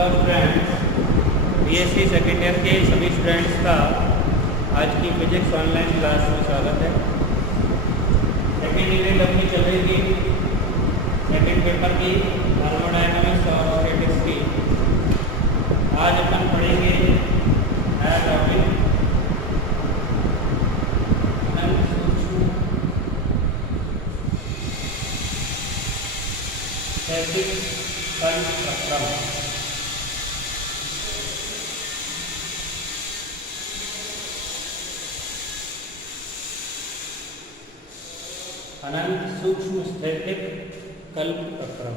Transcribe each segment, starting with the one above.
Hello students, BSc second year के सभी students का आज की फिजिक्स ऑनलाइन क्लास में स्वागत है। सेकेंड यूनिट अपनी चल रही थी सेकेंड पेपर की थर्मोडायनामिक्स और स्टैटिक्स की। आज अपन पढ़ेंगे नया टॉपिक प्रक्रम। अनंत सूक्ष्म स्थैतिक कल्प प्रक्रम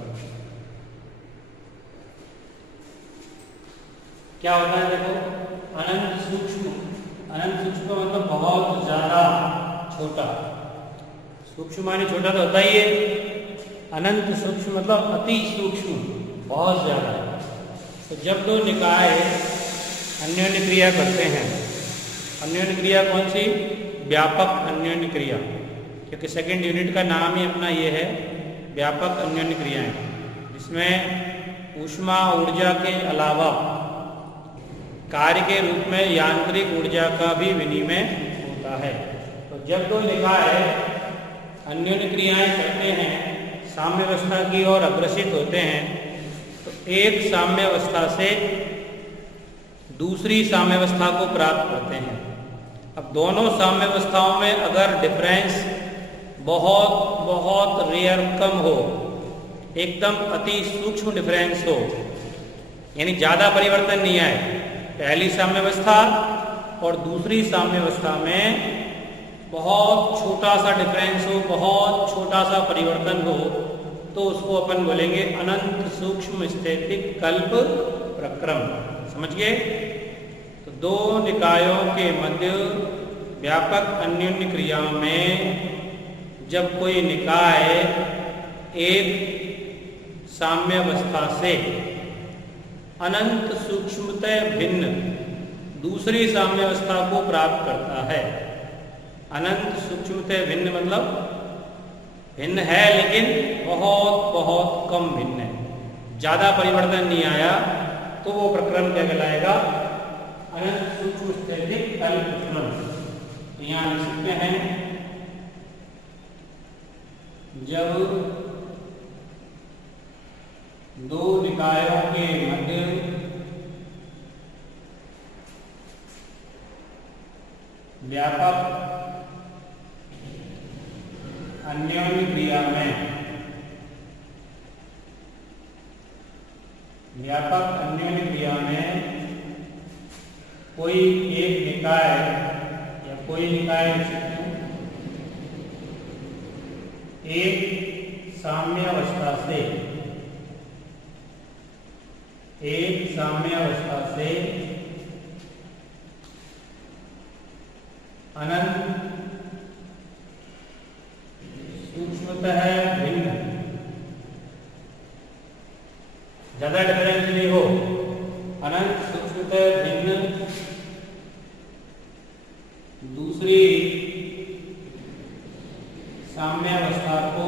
क्या होता है? देखो, अनंत सूक्ष्म का मतलब बहुत ज्यादा छोटा। सूक्ष्म माने छोटा तो होता ही है, अनंत सूक्ष्म मतलब अति सूक्ष्म, बहुत ज्यादा। तो जब दो निकाय अन्योन्य क्रिया करते हैं, अन्योन्य क्रिया कौन सी? व्यापक अन्योन्य क्रिया, क्योंकि सेकेंड यूनिट का नाम ही अपना ये है, व्यापक अन्योन्य क्रियाएं, जिसमें ऊष्मा ऊर्जा के अलावा कार्य के रूप में यांत्रिक ऊर्जा का भी विनिमय होता है। तो जब दो निकाय अन्योन्य क्रियाएं करते हैं, साम्यावस्था की ओर अग्रसित होते हैं, तो एक साम्यावस्था से दूसरी साम्यावस्था को प्राप्त करते हैं। अब दोनों साम्यावस्थाओं में अगर डिफरेंस बहुत रेयर कम हो, एकदम अति सूक्ष्म डिफरेंस हो, यानी ज़्यादा परिवर्तन नहीं आए, पहली साम्यावस्था और दूसरी साम्यावस्था में बहुत छोटा सा डिफरेंस हो, बहुत छोटा सा परिवर्तन हो, तो उसको अपन बोलेंगे अनंत सूक्ष्म स्थैतिक कल्प प्रक्रम। समझ गए? तो दो निकायों के मध्य व्यापक अन्योन्य क्रिया में जब कोई निकाय एक साम्यावस्था से अनंत सूक्ष्मतः भिन्न दूसरी साम्यावस्था को प्राप्त करता है, अनंत सूक्ष्मतः भिन्न मतलब भिन्न है लेकिन बहुत कम भिन्न है, ज्यादा परिवर्तन नहीं आया, तो वो प्रक्रम क्या कहलाएगा? अनंत सूक्ष्म स्थैतिक कल्प प्रक्रम। यहाँ लिख सकते हैं, जब दो निकायों के मध्य व्यापक अन्योन्य क्रिया में कोई एक निकाय या कोई निकाय एक साम्यावस्था से अनंत सूक्ष्मतः भिन्न, ज्यादा डिफरेंस नहीं हो, अनंत सूक्ष्मतः भिन्न दूसरी साम्यावस्था को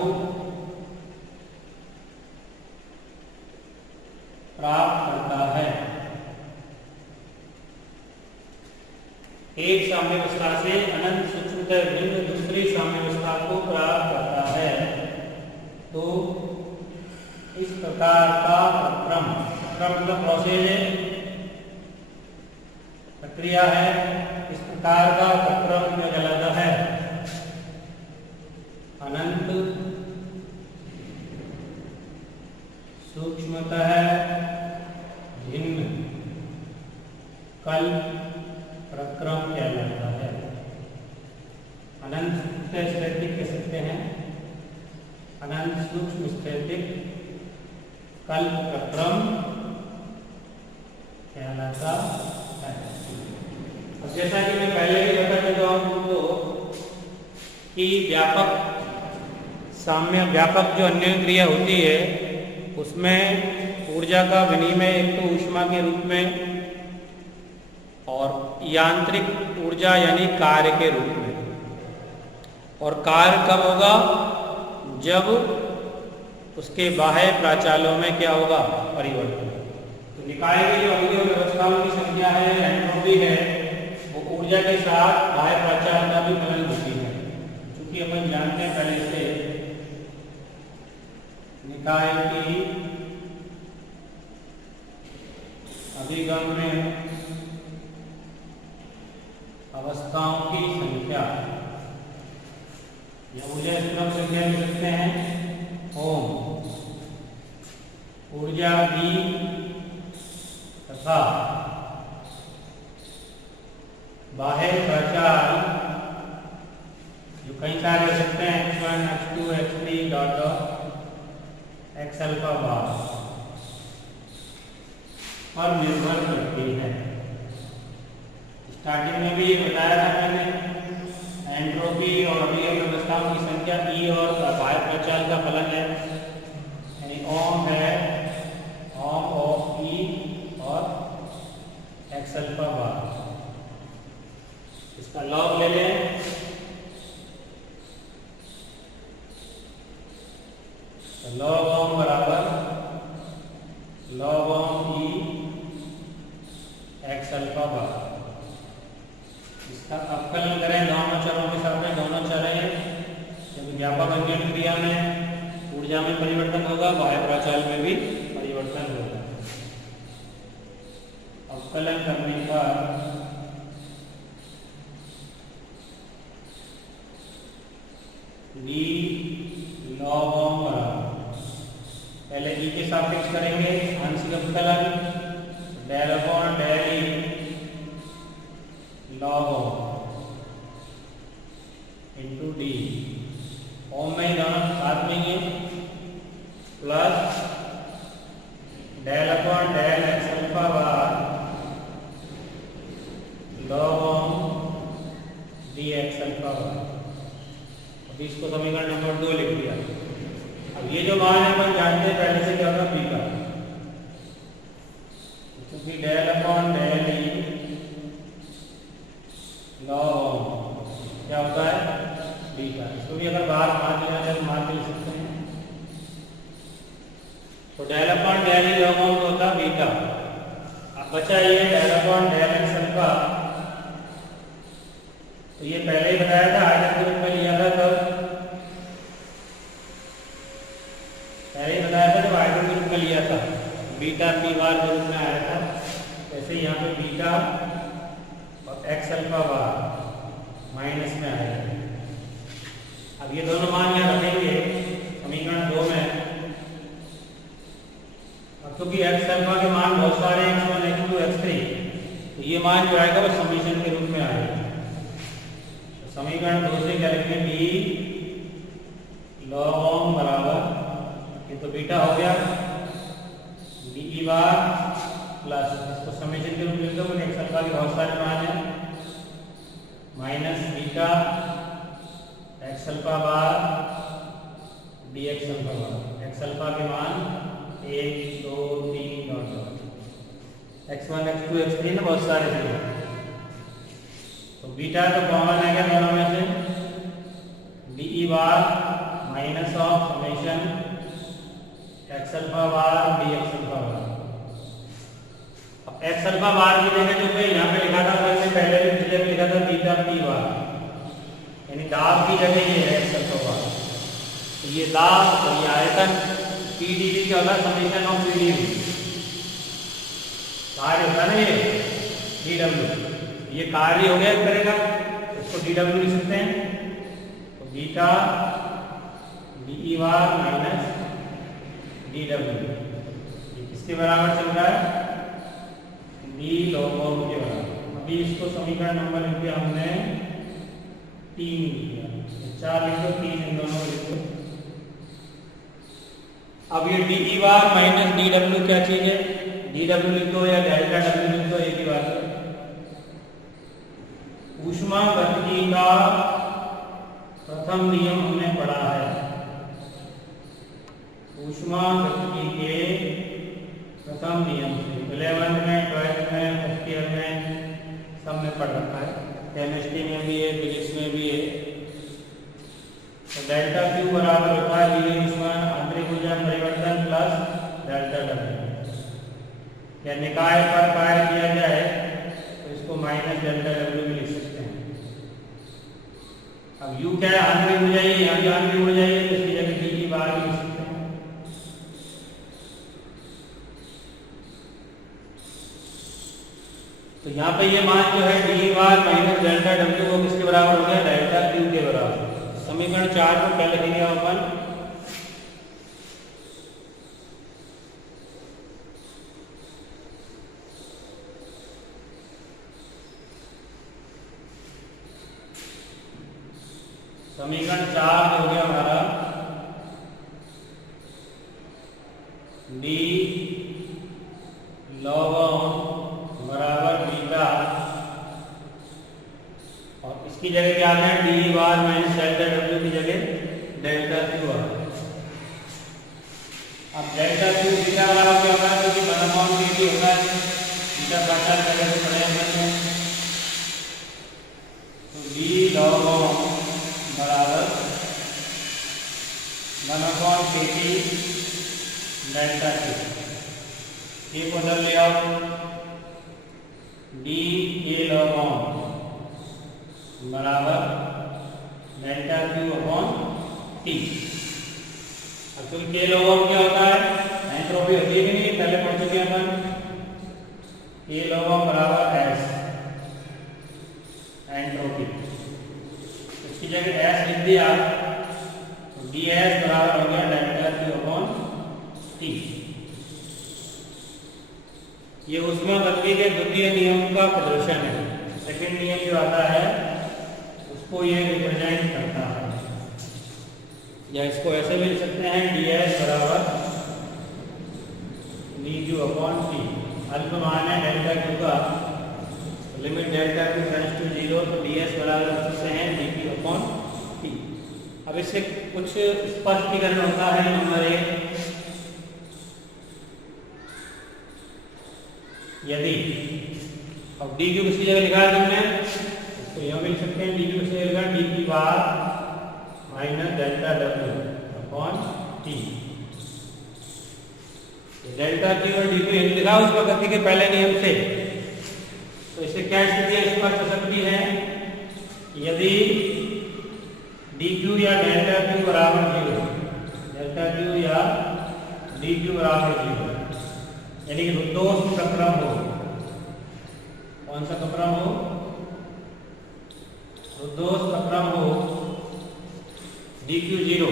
प्राप्त करता है। एक साम्यावस्था से अनंत सूक्ष्मतः भिन्न दूसरी साम्यावस्था को प्राप्त करता है, तो इस प्रकार का प्रक्रम मतलब प्रोसेस है, प्रक्रिया है, इस प्रकार का प्रक्रम क्या कहलाता है? अनंत सूक्ष्मतः भिन्न कल्प प्रक्रम कहलाता है। अनंत स्थैतिक कह सकते हैं, अनंत सूक्ष्म स्थैतिक कल्प प्रक्रम कहलाता है। अब जैसा कि मैं पहले भी बता चुका हूं तुमको कि व्यापक जो अन्योन्य क्रिया होती है, उसमें ऊर्जा का विनिमय एक तो ऊष्मा के रूप में और यांत्रिक ऊर्जा यानी कार्य के रूप में। और कार्य कब होगा? जब उसके बाह्य प्राचालों में क्या होगा? परिवर्तन। तो निकाय की जो अवयव व्यवस्थाओं की संख्या है, एंट्रोपी है, वो ऊर्जा के साथ बाह्य प्रचार का भी फलन होती है। क्योंकि अपन जानते हैं पहले से निकाय की अभिगम में अवस्थाओं की संख्या या ऊर्जा स्तंभ संख्या लिख सकते हैं ओम। ऊर्जा भी तथा बाह्य प्रचार जो कई सारे हो सकते हैं x1, x2, x3 dot dot x alpha bar पर निर्भर करती है। स्टार्टिंग में भी बताया था मैंने, एंट्रोपी और अवयव व्यवस्थाओं की संख्या ई और बाह्य प्रचार का फलन है, यानी ओम है ओम ऑफ ई और एक्स अल्फा बार। इसका लॉग ले लें, तो लॉग ओम बराबर लॉग ओम ई एक्स अल्फा बार। इसका अवकलन करें दोनों चरों के साथ में, दोनों चर हैं जब व्यापक अंजन क्रिया में ऊर्जा में परिवर्तन होगा, बाह्य प्रचाल में भी परिवर्तन होगा। अवकलन करने पर डी लॉग ओम बराबर, पहले ई के सापेक्ष करेंगे आंशिक अवकलन, del upon del E log ohm into D, ohm में ही दोनों साथ में ही plus del upon del x alpha bar log ohm D x alpha bar. अब इसको समीकरण नंबर 2 लिख दिया। अब ये जो मान है अपन जानते हैं पहले से क्या होगा बी का, क्योंकि del upon del E log क्या होता है बी का। इसको भी अगर बाहर मान लिया जाए तो मान ले सकते हैं। तो del upon del E log on होता है बीटा। अब बचा ये del upon del x alpha, तो ये पहले ही बताया था आयतन के रूप में लिया था, तब पहले ही बताया था जब आयतन के रूप में लिया था बीटा पी बार के रूप में आया था। जैसे यहाँ पे बीटा और एक्स अल्फा बार माइनस में आएगा। अब ये दोनों मान यहाँ रखेंगे समीकरण 2 में। अब क्योंकि एक्स अल्फा के मान बहुत सारे x1, x2, x3, तो ये मान जो आएगा वो समीकरण के रूप में आएगा। तो समीकरण 2 से क्या लिखेंगे डी लॉग ओम बराबर, ये तो बीटा हो गया डी बार प्लस, इसको समीकरण के रूप में लिख दो, एक्स अल्फा के बहुत सारे मान हैं, माइनस बीटा एक्स अल्फा बार डी एक्स अल्फा बार। एक्स अल्फा के मान 1, 2, 3 dot dot x1, x2, x3 ना बहुत सारे थे। तो बीटा तो कॉमन है क्या दोनों में से, D bar minus of summation x alpha bar D x alpha bar. अब एक्स अल्फा बार की जगह जो मैं यहाँ पे लिखा था मैंने पहले भी जगह लिखा था बीटा पी बार, यानी दाब की जगह ये है एक्स अल्फा बार। तो ये दाब और ये आयतन पी डी वी क्या होता है summation of P D V. कार्य होता है ना ये डी डब्ल्यू, ये कार्य हो गया करेगा, इसको डी डब्ल्यू लिख सकते हैं। तो बीटा डी बार माइनस डी डब्ल्यू, ये किसके बराबर चल रहा है डी लॉग ओम के बराबर। अभी इसको समीकरण नंबर लिख दिया हमने 3 लिख दिया, 4 लिख दो, 3 इन दोनों को लिख दो। अब ये डी बार माइनस डी डब्ल्यू क्या चीज है, डी डब्ल्यू लिख दो या डेल्टा डब्ल्यू लिख दो, एक ही बात है। ऊष्मागतिकी का प्रथम नियम हमने पढ़ा है, ऊष्मागतिकी के प्रथम नियम से 11th में, 12th में, फर्स्ट ईयर में सब में पढ़ रखा है, केमिस्ट्री में भी है, फिजिक्स में भी है। तो डेल्टा क्यू बराबर होता है ऊष्मा आंतरिक ऊर्जा परिवर्तन प्लस डेल्टा डब्ल्यू। या निकाय पर कार्य किया जाए तो इसको माइनस डेल्टा डब्ल्यू में लिख सकते हैं। अब यू क्या है, आंतरिक हो जाइए, यहाँ भी आंतरिक हो जाइए, तो इसकी जगह डी की बाहर लिख सकते हैं। तो यहाँ पे ये मान जो है डी बार माइनस डेल्टा डब्ल्यू वो किसके बराबर हो गया, डेल्टा क्यू के बराबर। समीकरण 4 को क्या लिखेंगे अपन, समीकरण 4 हो गया हमारा डी लॉग बराबर बीटा, और इसकी जगह क्या है, डी बार माइनस डेल्टा डब्ल्यू की जगह डेल्टा क्यू आ रहा है। अब डेल्टा क्यू बीटा बराबर क्या होगा, क्योंकि बनाम डी होगा बीटा पहचान करने से पड़ेगा, तो डी लॉग बराबर 1/kt डेल्टा क्यू, ये को उधर ले आओ, डी के लॉग बराबर delta Q upon T. Actually के लॉग क्या होता है, एंट्रोपी होती है कि नहीं, पहले पढ़ चुके हैं अपन, के लॉग बराबर एस एंट्रोपी, इसकी जगह एस लिख दिया तो डी एस बराबर हो गया डेल्टा क्यू अपॉन टी। ये ऊष्मागति के द्वितीय नियम का प्रदर्शन है। सेकंड नियम जो आता है उसको ये रिप्रेजेंट करता है, या इसको ऐसे भी लिख सकते हैं, डी एस बराबर डी क्यू अपॉन टी। अल्प मान है डेल्टा क्यू का, limit delta Q tends to 0, तो डी एस बराबर लिख सकते हैं डी क्यू अपॉन टी। अब इससे कुछ स्पष्टीकरण होता है। नंबर 1, यदि अब डी क्यू किसकी जगह लिखा है तुमने, तो यहाँ भी लिख सकते हैं डी क्यू किसकी जगह लिखा है, डी की bar minus delta W upon T. Delta Q और डी क्यू लिखा उसका गति के पहले नियम से, तो इससे क्या स्थिति स्पष्ट हो सकती है, यदि डी क्यू या डेल्टा क्यू बराबर 0, डेल्टा क्यू या डी क्यू बराबर 0, यानी कि रुद्धोष्म प्रक्रम हो, कौन सा प्रक्रम हो, रुद्धोष्म प्रक्रम हो, डी क्यू 0,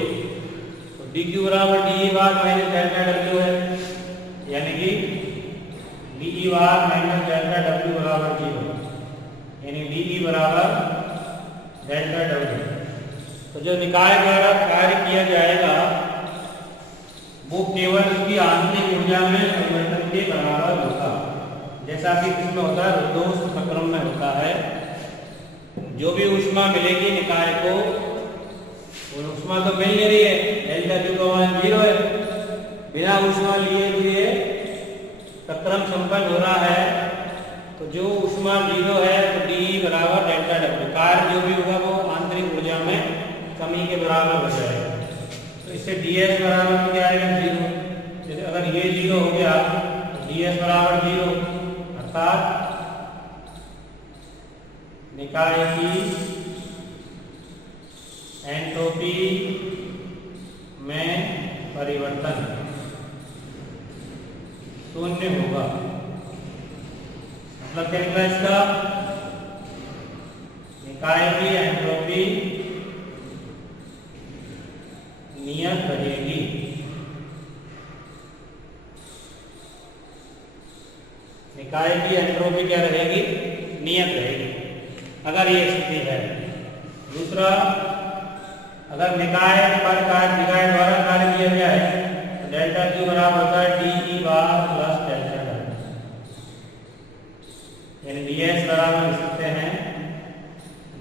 तो डी क्यू बराबर डी बार माइनस डेल्टा डब्ल्यू है, यानी कि डी बार माइनस डेल्टा डब्ल्यू बराबर 0, यानी डी बराबर डेल्टा डब्ल्यू। तो जो निकाय द्वारा कार्य किया जाएगा वो केवल उसकी आंतरिक ऊर्जा में परिवर्तन के बराबर होगा, जैसा कि किसमें होता है, रुद्धोष्म प्रक्रम में होता है। जो भी ऊष्मा मिलेगी निकाय को, वो ऊष्मा तो मिल नहीं रही है, डेल्टा क्यू का मान 0 है, बिना ऊष्मा लिए हुए प्रक्रम संपन्न हो रहा है, तो जो ऊष्मा 0 है तो डी बराबर डेल्टा डब्ल्यू, कार्य जो भी होगा वो आंतरिक ऊर्जा में कमी के बराबर हो जाएगा। तो इससे डी एस बराबर क्या आएगा, 0। जैसे अगर ये 0 हो गया तो डी एस बराबर 0, अर्थात निकाय की एंट्रोपी में परिवर्तन 0 होगा। मतलब क्या निकला इसका, निकाय की एंट्रोपी नियत रहेगी। निकाय की एंट्रोपी क्या रहेगी, नियत रहेगी, अगर ये स्थिति है। दूसरा, अगर निकाय पर कार्य निकाय द्वारा कार्य किया जाए तो डेल्टा क्यू बराबर होता है D bar plus delta W, यानी डी एस बराबर लिख सकते हैं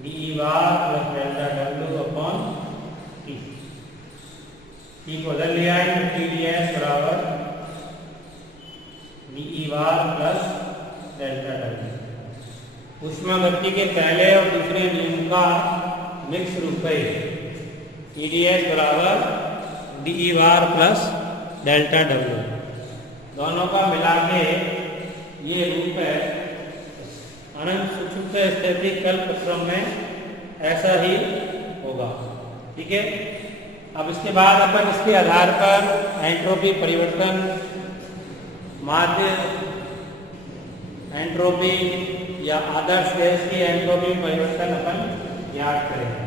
D bar plus delta W upon T को बदल लिया है, तो टी डी एस बराबर D bar plus delta W. ऊष्मागति के पहले और दूसरे नियम का मिक्स रूप है, टी डी एस बराबर D bar plus delta W, दोनों का मिला के ये रूप है। अनंत सूक्ष्म स्थिति कल्प क्रम में ऐसा ही होगा। ठीक है। अब इसके बाद अपन इसके आधार पर एंट्रोपी परिवर्तन, माध्य एंट्रोपी या आदर्श गैस की एंट्रोपी परिवर्तन अपन याद करेंगे।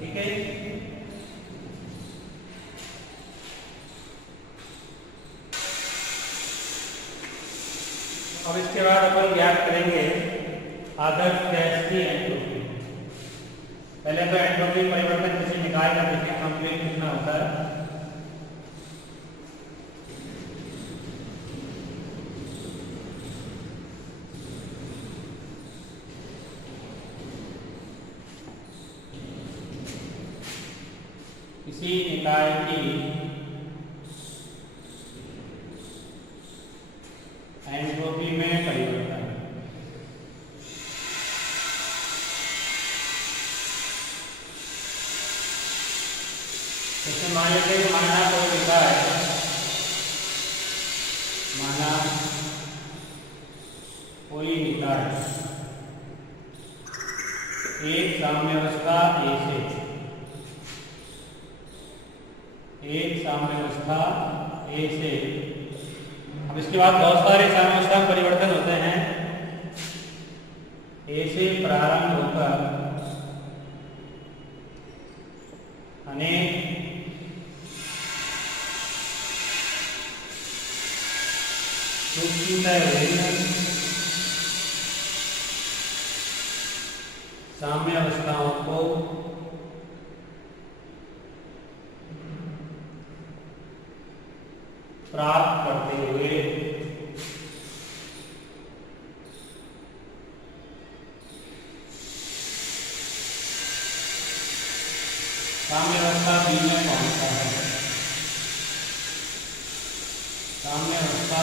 ठीक है। अब इसके बाद अपन ज्ञात करेंगे आदर्श गैस की एंट्रोपी। पहले तो एंट्रोपी परिवर्तन किसी निकाय का देखिए कंप्लीट कितना होता है। किसी निकाय की एंट्रोपी में परिवर्तन। जैसे मान लेते हैं माना कोई लिखा है, माना कोई निकाय एक साम्यावस्था ए से, एक साम्यावस्था ए से। अब इसके बाद बहुत सारे साम्यावस्था में परिवर्तन होते हैं। ए से प्रारंभ होकर अनेक साम्यावस्थाओं को प्राप्त करते हुए साम्यावस्था बी में पहुंचता है। साम्यावस्था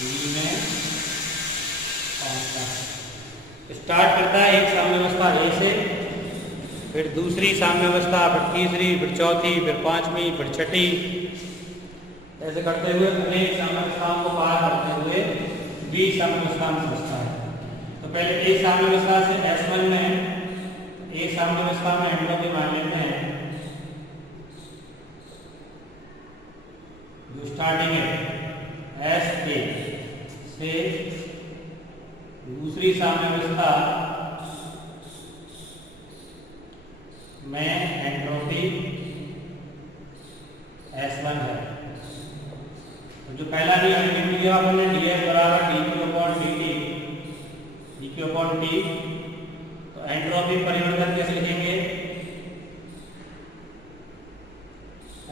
बी में पहुंचता है। स्टार्ट करता है एक साम्यावस्था ए से, फिर दूसरी साम्यावस्था, फिर तीसरी, फिर चौथी, फिर पांचवी, फिर छठी, ऐसे करते हुए अनेक साम्यावस्थाओं को पार करते हुए बी साम्यावस्था में पहुंचता है। तो पहले ए साम्यावस्था से S1 में, ए साम्यावस्था में एंट्रोपी मान लेते हैं जो स्टार्टिंग है SA से दूसरी साम्यावस्था में एंट्रोपी S1 है। तो जो पहला नियम लिया हमने dF बराबर dQ/dt, तो एंट्रोपी परिवर्तन कैसे लिखेंगे?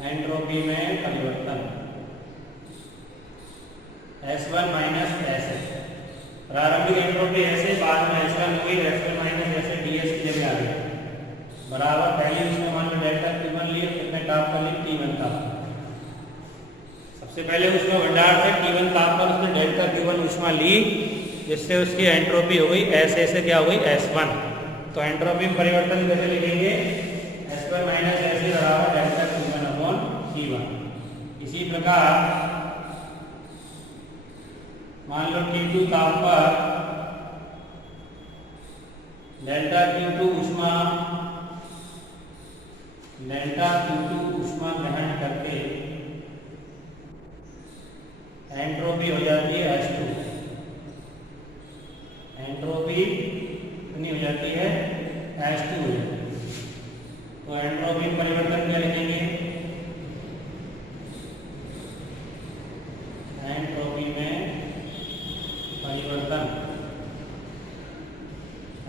एंट्रोपी में परिवर्तन S1 माइनस S। प्रारंभिक एंट्रोपी ऐसे, बाद में S1 हुई, S1 माइनस ऐसे ds की जगह आ गया बराबर। पहले उसमें मान लो डेल्टा Q1 लिए, कितने ताप पर लिए? T1 ताप। सबसे पहले उसमें भंडार से T1 ताप पर उसने डेल्टा Q1 ऊष्मा ली, जिससे उसकी एंट्रोपी हो गई SA से क्या हो गई? S1। तो एंट्रोपी में परिवर्तन कैसे लिखेंगे? S1 माइनस ऐसे बराबर डेल्टा Q1/T1। इसी प्रकार मान लो T2 ताप पर डेल्टा Q2 ऊष्मा ग्रहण करके एंट्रोपी हो जाती है H2। एंट्रोपी कितनी हो जाती है? H2 हो जाती है। तो एंट्रोपी परिवर्तन क्या लिखेंगे? एंट्रोपी में परिवर्तन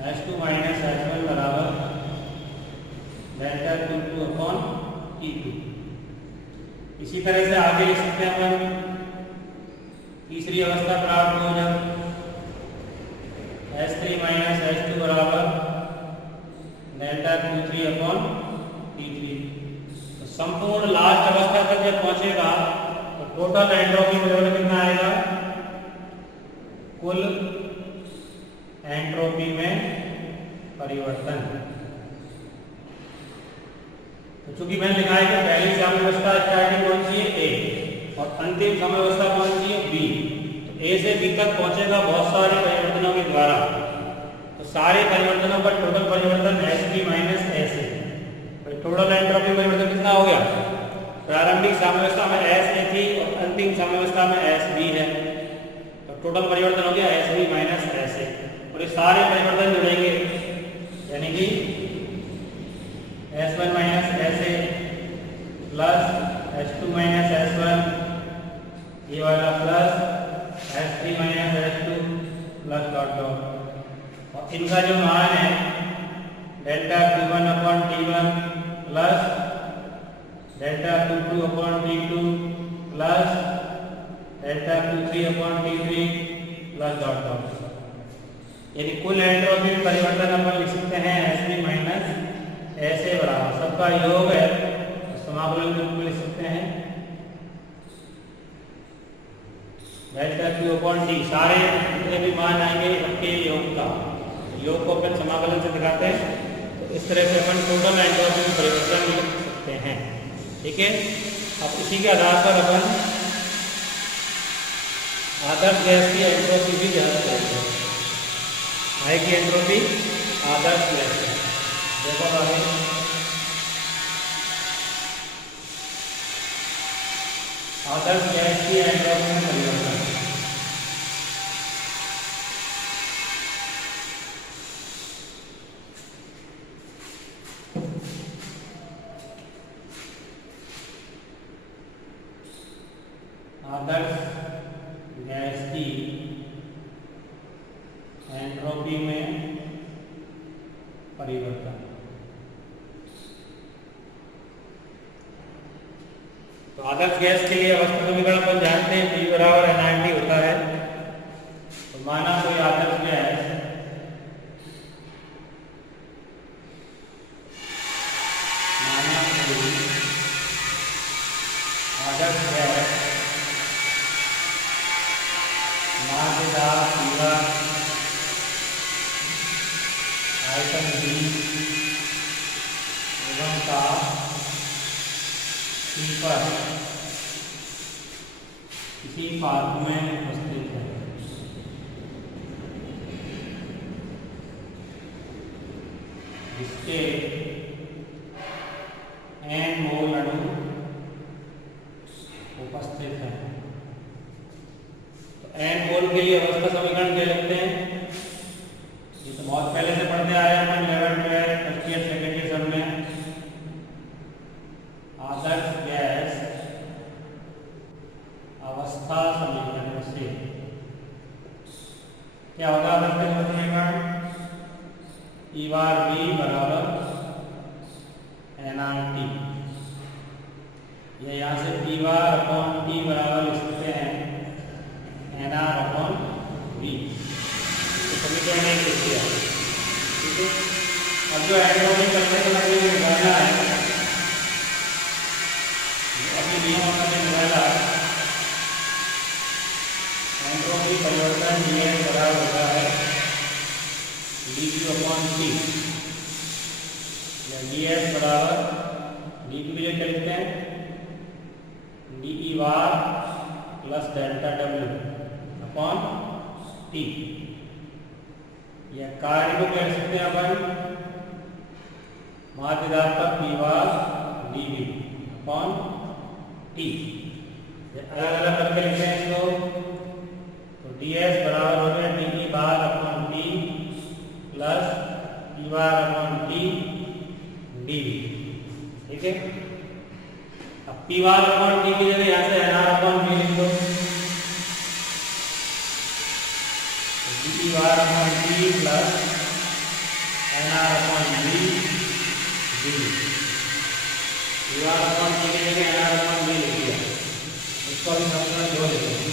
H2 माइनस H1 बराबर डेल्टा Q2/T2। इसी तरह से आगे लिख सकते हैं अपन तीसरी अवस्था प्राप्त हो जब S3 माइनस H2 बराबर डेल्टा Q3/T3। तो संपूर्ण लास्ट अवस्था तक जब पहुंचेगा तो टोटल एंट्रोपी परिवर्तन कितना आएगा? कुल एंट्रोपी में परिवर्तन। तो चूंकि मैंने लिखा है कि पहली साम्यावस्था स्टार्टिंग कौन सी है? A, और अंतिम साम्यावस्था कौन सी है? B। ए से बी तक पहुंचेगा बहुत सारे परिवर्तनों के द्वारा, तो सारे परिवर्तनों का टोटल परिवर्तन एस बी माइनस एस है। टोटल एंट्रोपी परिवर्तन कितना हो गया? प्रारंभिक साम्यावस्था में एस ए थी और अंतिम साम्यावस्था में एस बी है, तो टोटल परिवर्तन हो गया S B minus S A. और ये सारे परिवर्तन जुड़ेंगे, यानी कि S one minus S A plus S two minus S one, ये वाला plus S three minus S two plus dot dot. और इनका जो मान है delta Q one upon T one plus delta Q2 upon T2 plus delta Q3 upon T3 plus dot dot. यानी कुल entropy में परिवर्तन अपन लिख सकते हैं एस माइनस एस ए बराबर, सबका योग है तो समाकलन के रूप में लिख सकते हैं डेल्टा Q अपॉन T। सारे जितने भी मान आएंगे सबके योग का योग को अपन समाकलन से दिखाते हैं, तो इस तरह से अपन टोटल एंट्रोपी में परिवर्तन लिख सकते हैं। ठीक है, अब इसी के आधार पर अपन आदर्श गैस की एंट्रोपी भी ज्ञात करेंगे। है की एंट्रोपी आदर्श गैस है, देखो आगे आदर्श गैस की एंट्रोपी में परिवर्तन। आदर्श गैस की एंट्रोपी में परिवर्तन। तो आदर्श गैस के लिए अवस्था समीकरण अपन जानते हैं P बराबर NRT होता है। तो माना कोई आदर्श गैस माध्यदार पूरा आयतन B एवं ताप T पर किसी पात्र में उपस्थित है, जिसके n मोल अणु उपस्थित है। तो n मोल के लिए अवस्था समीकरण क्या लिखते हैं? ये तो बहुत पहले से पढ़ते आ रहे हैं अपन 11 में फर्स्ट ईयर सेकेंड ईयर सब में। आदर्श गैस अवस्था समीकरण से क्या होगा? आदर्श गैस समीकरण E बार B बराबर NRT, या यहाँ से P बार अपॉन T बराबर लिख सकते हैं NR अपॉन V। तो समीकरण नहीं लिख दिया। ठीक है, अब जो एंट्रोपी करने के लिए निकालना है, अभी नियम हमने निकाला, एंट्रोपी परिवर्तन dS बराबर होता है dQ अपॉन T, या dS बराबर dQ के लिए क्या लिखते हैं dE bar plus delta W upon T। यह कार्य को कह सकते हैं अपन माध्यदार का P बार dV अपॉन T। अलग अलग करके लिखते हैं इसको, तो ds बराबर हो गया dE bar upon T plus P bar upon T dV। ठीक है, अब P बार अपॉन T की जगह यहाँ से NR अपॉन V लिख दो, dE bar upon T plus NR upon V dV। P bar upon T की जगह NR अपॉन V लिख दिया, इसको भी समीकरण 2 लिखते हैं।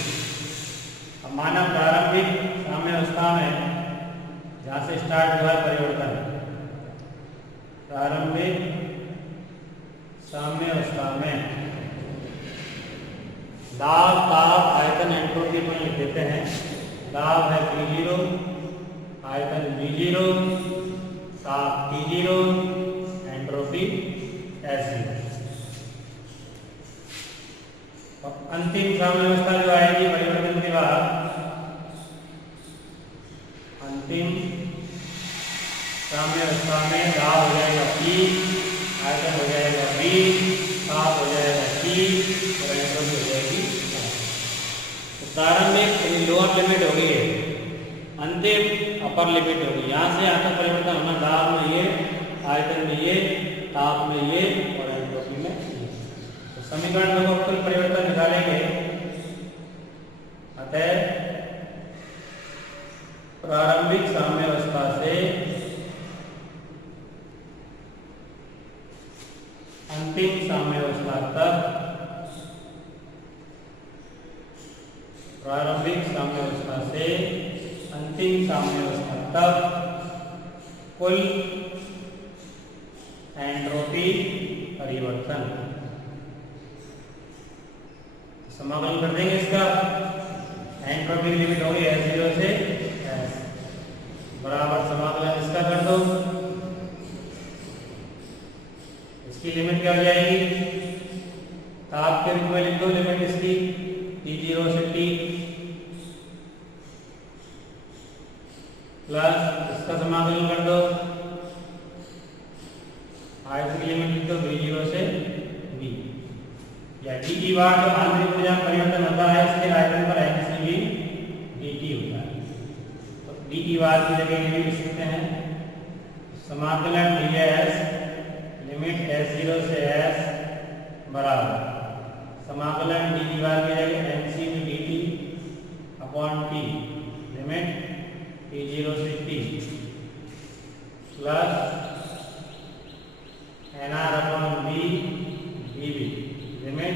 अब माना प्रारंभिक साम्यावस्था में जहाँ से स्टार्ट हुआ परिवर्तन, प्रारंभिक साम्यावस्था में दाब ताप आयतन एंट्रोपी में लिख देते हैं। दाब है P0, आयतन B0, ताप T0, एंट्रोपी S0। अंतिम साम्यावस्था जो आएगी परिवर्तन के बाद साम्य अवस्था में दाब हो जाएगा P, आयतन हो जाएगा V, ताप हो जाएगा T और एंट्रोपी हो जाएगी। तो प्रारंभिक लोअर लिमिट हो गई है, अंतिम अपर लिमिट हो गई। यहाँ से यहाँ तक परिवर्तन होना, दाब में ये, आयतन में ये, ताप में ये और एंट्रोपी में ये। तो समीकरण में कुल परिवर्तन निकालेंगे। अतः प्रारंभिक साम्य अवस्था से अंतिम साम्य अवस्था तक, प्रारंभिक साम्य अवस्था से अंतिम साम्य अवस्था तक कुल एंट्रोपी परिवर्तन। समाकलन कर देंगे इसका। एंट्रोपी की लिमिट होगी S0 से S बराबर समाकलन इसका कर दो। इसकी लिमिट क्या हो जाएगी? ताप के रूप में लिख दो लिमिट इसकी, T0 से T प्लस इसका समाकलन कर दो, आयतन की लिमिट लिख दो V0 से V, या dt बार जो आंतरिक ऊर्जा में परिवर्तन होता है इसके आयतन पर mcv dt होता है। तो dt बार की जगह ये भी लिख सकते हैं। समाकलन ds लिमिट S0 से S बराबर समाकलन dt बार की जगह mcv dt upon t limit T0 से T plus nr upon v dv limit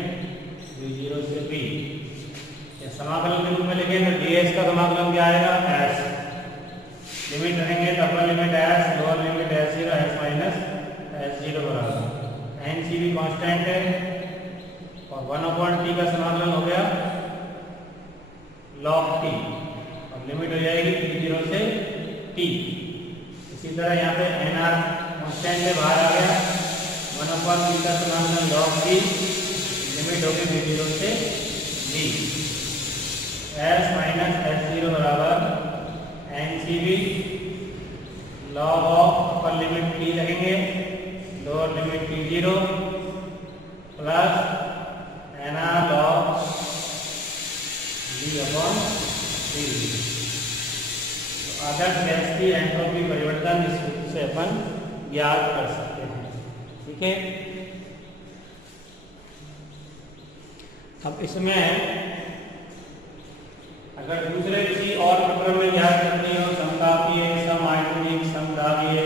V0 से V। या समाकलन के रूप में लिखें तो ds का समाकलन क्या आएगा? S लिमिट रहेंगे तो upper limit S, lower limit S0 S minus S0 बराबर NCV कांस्टेंट है और 1/t का समाकलन हो गया log t और लिमिट हो जाएगी T0 से T। इसी तरह यहाँ पे nr कांस्टेंट है, बाहर आ गया, 1/t का समाकलन log t, लिमिट होगी V0 से V। S माइनस S0 बराबर NCV log of upper limit T लगेंगे, lower limit T0 plus nr log V upon V। तो आदर्श गैस की एंट्रोपी परिवर्तन इस रूप से अपन ज्ञात कर सकते हैं। ठीक है। अब इसमें अगर दूसरे किसी और प्रक्रम में ज्ञात करनी हो, समतापीय, समायतनिक, समदाबीय,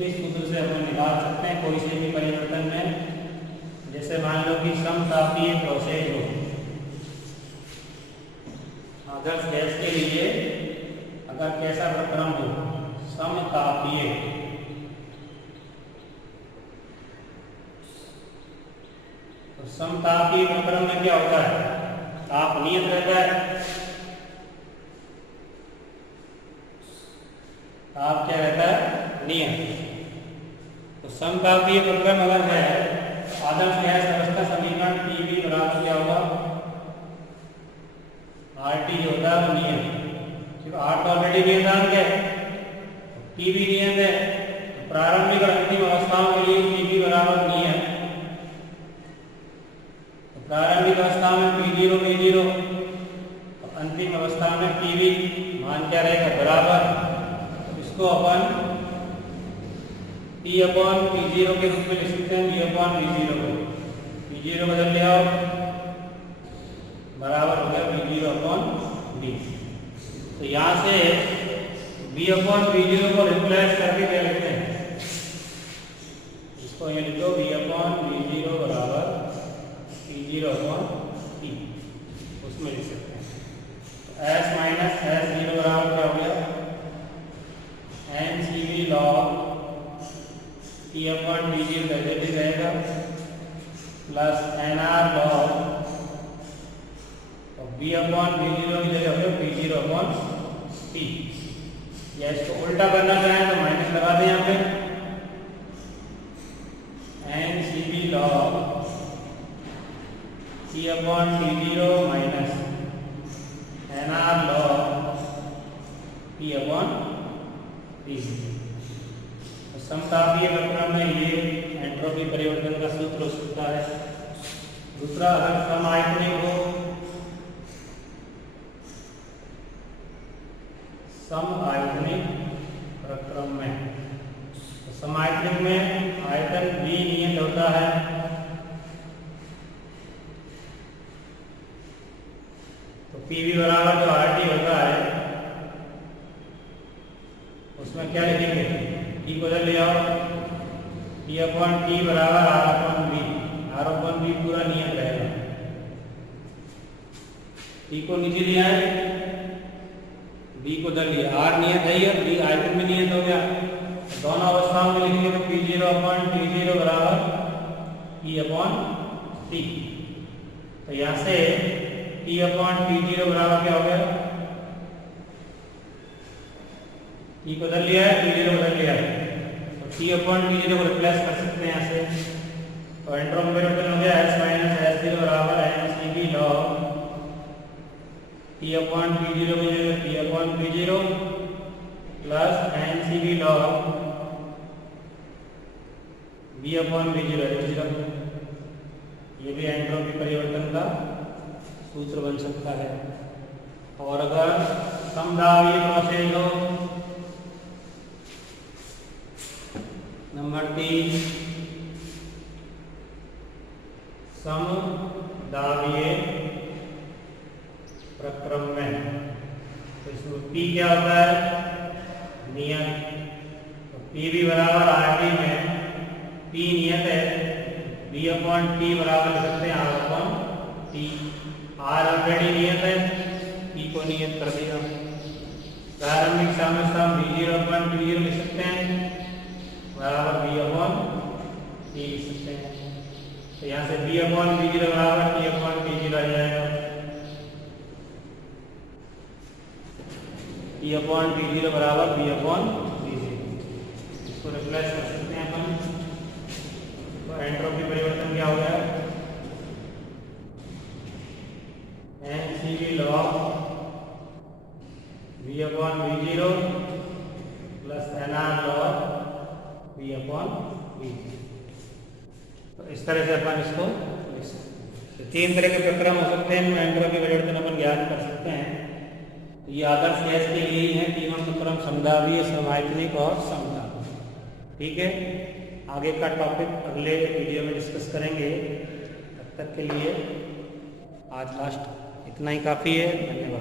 इस सूत्र से अपन निकाल सकते हैं कोई से भी परिवर्तन में। जैसे मान लो कि समतापीय प्रोसेस हो, आदर्श गैस के लिए अगर कैसा प्रक्रम हो, समतापीय, तो समतापीय प्रक्रम में क्या होता है? ताप नियत रहता है। ताप क्या रहता है? नियत। तो समतापीय प्रक्रम अगर है, आदर्श गैस अवस्था समीकरण Pv बराबर क्या होगा? RT होता है नियत, क्योंकि R तो ऑलरेडी नियतांक है, Pv नियत है। तो प्रारंभिक और अंतिम अवस्थाओं के लिए Pv बराबर नियत। प्रारंभिक अवस्था में P0 V0 और अंतिम अवस्था में PV मान क्या रहेगा? बराबर। तो इसको अपन P अपॉन P0 के रूप में लिख सकते हैं, V अपॉन V0 को। P0 बदल ले आओ, बराबर हो गया V0 अपॉन V। तो यहाँ से V अपॉन V0 को रिप्लेस करके क्या लिखते हैं? इसको ये लिखो V अपॉन V0 बराबर P0 अपॉन T, उसमें लिख सकते हैं। तो S माइनस S0 बराबर क्या हो गया? NCV log T upon T0 positive रहेगा प्लस NR log और V अपॉन V0 की जगह हो गया P0 अपॉन T। या इसको उल्टा करना चाहें तो माइनस लगा दें यहाँ पे, NCV log T upon T0 minus NR log P upon समतापीय प्रक्रम में ये एंट्रोपी परिवर्तन का सूत्र हो सकता है। दूसरा, अगर समायतनिक हो, समायतनिक प्रक्रम में, तो समायतनिक में आयतन V नियत होता है। तो PV बराबर जो RT होता है उसमें क्या लिखेंगे, T को इधर ले आओ, P/T बराबर R/V, R/V पूरा नियत रहेगा। T को नीचे लिया है, B को इधर लिया, R नियत है और B आयतन में नियत हो गया। दोनों अवस्थाओं में लिखेंगे तो P0/T0 बराबर P/T। तो यहाँ से P/T0 बराबर क्या हो गया, T को इधर लिया है, T0 को इधर लिया है, तो T/T0 को रिप्लेस कर सकते हैं यहाँ से। तो एंट्रोपी परिवर्तन हो गया S - S0 बराबर NCV log P/T0 की जगह P/T0 plus NCV log V/V0। ये भी एंट्रोपी परिवर्तन का सूत्र बन सकता है। और अगर समदाबीय प्रोसेस हो, नंबर 3, समदाबीय प्रक्रम में, तो इसमें P क्या होता है, नियत। तो PV बराबर RT में P नियत है, V/T बराबर लिख सकते हैं R/T। R ऑलरेडी नियत है, P को नियत कर दिया। प्रारंभिक साम्यावस्था V0/T0 लिख सकते हैं बराबर V/T लिख सकते हैं। तो यहाँ से V/V0 बराबर T/T0 आ जाएगा। T/T0 बराबर V/V0, इसको रिप्लेस कर सकते हैं अपन। तो एंट्रोपी परिवर्तन क्या हो गया, NCV log V/V0 plus NR log V/V0। तो इस तरह से अपन इसको लिख सकते हैं। तो 3 तरह के प्रक्रम हो सकते हैं, एंट्रोपी परिवर्तन अपन ज्ञात कर सकते हैं। तो ये आदर्श गैस के लिए ही है, तीनों प्रक्रम, समदाबीय, समायतनिक और समतापीय। ठीक है, आगे का टॉपिक अगले वीडियो में डिस्कस करेंगे। तब तक के लिए आज लास्ट इतना ही काफ़ी है। धन्यवाद।